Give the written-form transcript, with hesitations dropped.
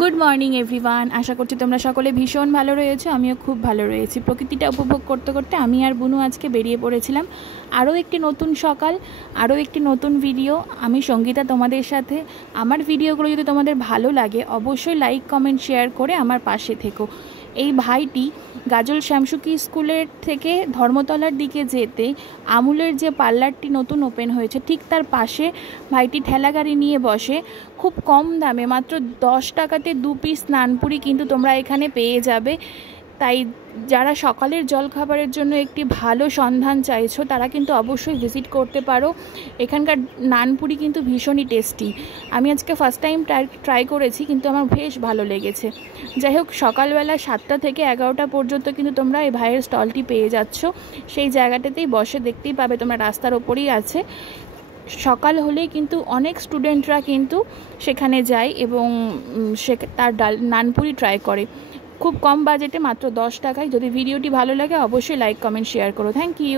Good morning everyone. আশা করছি তোমরা সকলে ভীষণ ভালো রয়েছো, আমিও খুব ভালো রয়েছি। প্রকৃতিটা উপভোগ করতে করতে আমি আর বুনু আজকে বেরিয়ে পড়েছিলাম আরও একটি নতুন সকাল, আরও একটি নতুন ভিডিও। আমি সঙ্গীতা তোমাদের সাথে। আমার ভিডিওগুলো যদি তোমাদের ভালো লাগে অবশ্যই লাইক কমেন্ট শেয়ার করে আমার পাশে থেকো। এই ভাইটি গাজল শ্যামসুকি স্কুলের থেকে ধর্মতলার দিকে যেতে আমুলের যে পার্লারটি নতুন ওপেন হয়েছে ঠিক তার পাশে ভাইটি ঠেলা গাড়ি নিয়ে বসে। খুব কম দামে মাত্র 10 টাকাতে 2 পিস নানপুরি কিন্তু তোমরা এখানে পেয়ে যাবে। তাই যারা সকালের জলখাবারের জন্য একটি ভালো সন্ধান চাইছো তারা কিন্তু অবশ্যই ভিজিট করতে পারো। এখানকার নানপুরি কিন্তু ভীষণই টেস্টি। আমি আজকে ফার্স্ট টাইম ট্রাই করেছি, কিন্তু আমার বেশ ভালো লেগেছে। যাই হোক, সকালবেলা 7টা থেকে 11টা পর্যন্ত কিন্তু তোমরা এই ভাইয়ের স্টলটি পেয়ে যাচ্ছ। সেই জায়গাটাতেই বসে, দেখতেই পাবে তোমরা, রাস্তার ওপরেই আছে। সকাল হলেই কিন্তু অনেক স্টুডেন্টরা কিন্তু সেখানে যায় এবং তার নানপুরি ট্রাই করে খুব কম বাজেটে, মাত্র 10 টাকায়। যদি ভিডিওটি ভালো লাগে অবশ্যই লাইক কমেন্ট শেয়ার করো। Thank you.